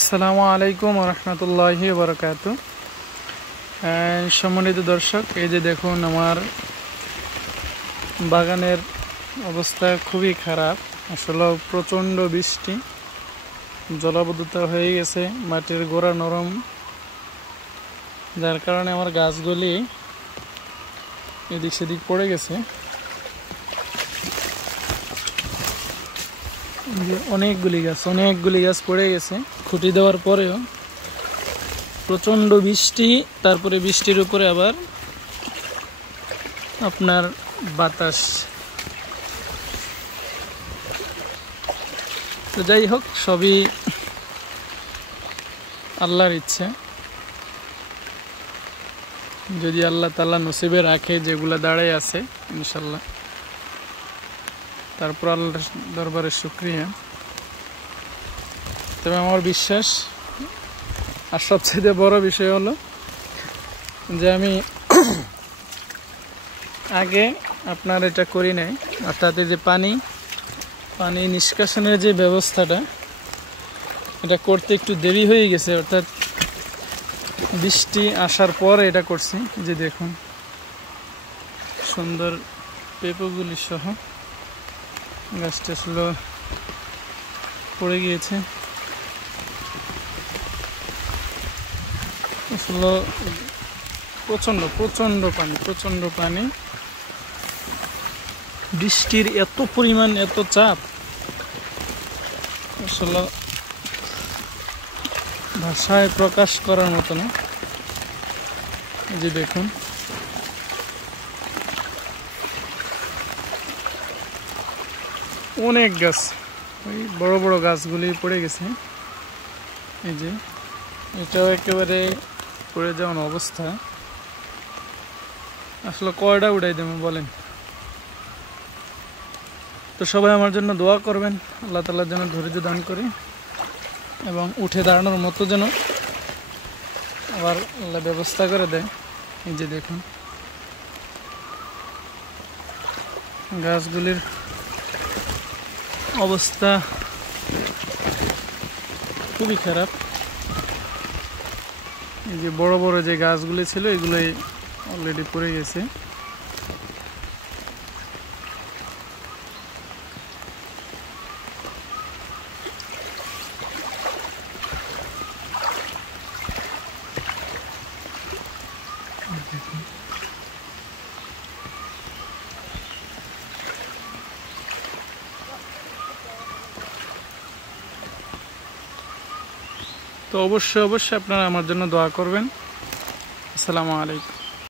আসসালামু আলাইকুম ওয়া রাহমাতুল্লাহি ওয়া বারাকাতুহু। সম্মানিত দর্শক, এই যে দেখুন আমার বাগানের অবস্থা খুবই খারাপ। আসলে প্রচণ্ড বৃষ্টি, জলাবদ্ধতা হয়ে গেছে, মাটির গোড়া নরম, যার কারণে আমার গাছগুলি এদিক সেদিক পড়ে গেছে। অনেকগুলি গাছ পড়ে গেছে খুঁটি দেওয়ার পরেও। প্রচণ্ড বৃষ্টি, তারপরে বৃষ্টির উপরে আবার আপনার বাতাস। তো যাই হোক, সবই আল্লাহর ইচ্ছে। যদি আল্লাহ তাআলা নসিবে রাখে, যেগুলা দাঁড়ায় আছে ইনশাল্লাহ, তারপর আল্লাহর দরবারে শুকরিয়া। তবে আমার বিশ্বাস, আর সবচেয়ে বড় বিষয় হলো যে আমি আগে আপনার এটা করি নাই, অর্থাৎ যে পানি নিষ্কাশনের যে ব্যবস্থাটা, এটা করতে একটু দেরি হয়ে গেছে। অর্থাৎ বৃষ্টি আসার পরে এটা করছি। যে দেখুন সুন্দর পেঁপেগুলি সহ গাছটা আসলে পড়ে গিয়েছে। আসলে প্রচণ্ড পানি, বৃষ্টির এত পরিমাণ, এত চাপ, আসলে ভাষায় প্রকাশ করার মতো না। যে দেখুন অনেক গাছ, ওই বড় বড় গাছগুলি পড়ে গেছে। এই যে এটাও একেবারে পড়ে যাওয়ার অবস্থা। আসলে কয়টা উঠাই দেবো বলেন? তো সবাই আমার জন্য দোয়া করবেন, আল্লাহ তাআলার যেন ধৈর্য দান করে এবং উঠে দাঁড়ানোর মতো যেন আবার আল্লাহ ব্যবস্থা করে দেয়। এই যে দেখুন গাছগুলির অবস্থা খুবই খারাপ। এই যে বড় বড় যে গাছগুলি ছিল, এগুলোই অলরেডি পড়ে গেছে। তো অবশ্যই আপনারা আমার জন্য দোয়া করবেন। আসসালামু আলাইকুম।